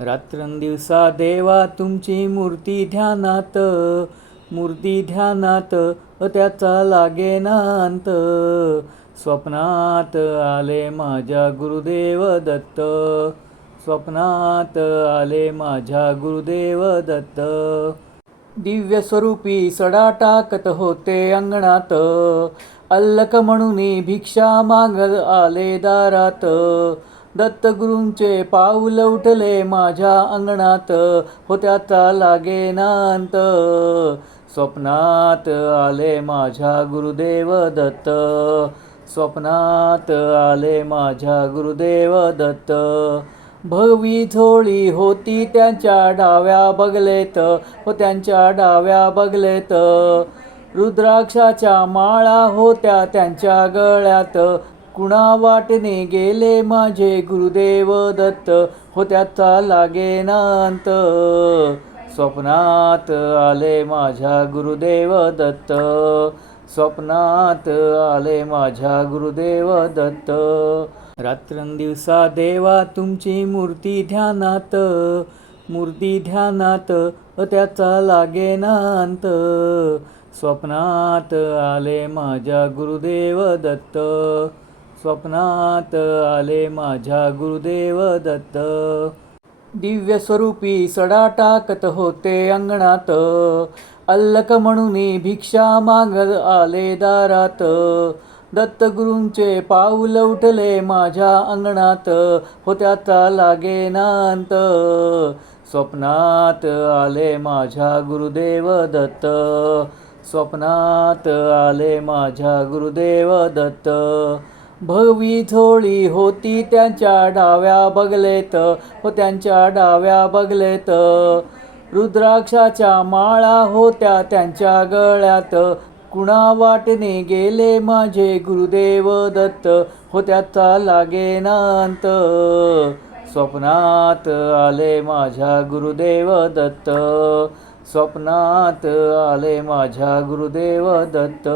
रात्रंदिवसा देवा तुमची मूर्ती ध्यानात त्याचा लागेना अंत. स्वप्नात आले माझ्या गुरुदेव दत्त, स्वप्नात आले माझ्या गुरुदेव दत्त. दिव्य स्वरूपी सडा टाकत होते अंगणात, अल्लक म्हणून भिक्षा मागत आले दारात. दत्तगुरूंचे पाऊल उठले माझ्या अंगणात, हो त्याचा लागेना अंत. स्वप्नात आले माझ्या गुरुदेव दत्त, स्वप्नात आले माझ्या गुरुदेव दत्त. भगवी झोळी होती त्यांच्या डाव्या बगलेत, हो त्यांच्या डाव्या बगलेत. रुद्राक्षाच्या माळा होत्या त्यांच्या गळ्यात, कुणा वाटणे गेले माझे गुरुदेव दत्त, हो त्याचा लागेना अंत. स्वप्नात आले माझ्या गुरुदेव दत्त, स्वप्नात आले माझ्या गुरुदेव दत्त. रात्रंदिवसा देवा तुमची मूर्ती ध्यानात त्याचा लागेना अंत. स्वप्नात आले माझ्या गुरुदेव दत्त, स्वप्नात आले माझ्या गुरुदेव दत्त. दिव्य स्वरूपी सडा टाकत होते अंगणात, अल्लक म्हणून भिक्षा मागत आले दारात. दत्तगुरूंचे पाऊल उठले माझ्या अंगणात, हो त्याचा लागेना अंत. स्वप्नात आले माझ्या गुरुदेव दत्त, स्वप्नात आले माझ्या गुरुदेव दत्त. भगवी झोळी होती त्यांच्या डाव्या बगलेत, हो त्यांच्या डाव्या बगलेत. रुद्राक्षाच्या माळा होत्या त्यांच्या गळ्यात, कुणा वाटणे गेले माझे गुरुदेव दत्त, हो त्याचा लागेना अंत. स्वप्नात आले माझ्या गुरुदेव दत्त, स्वप्नात आले माझ्या गुरुदेव दत्त.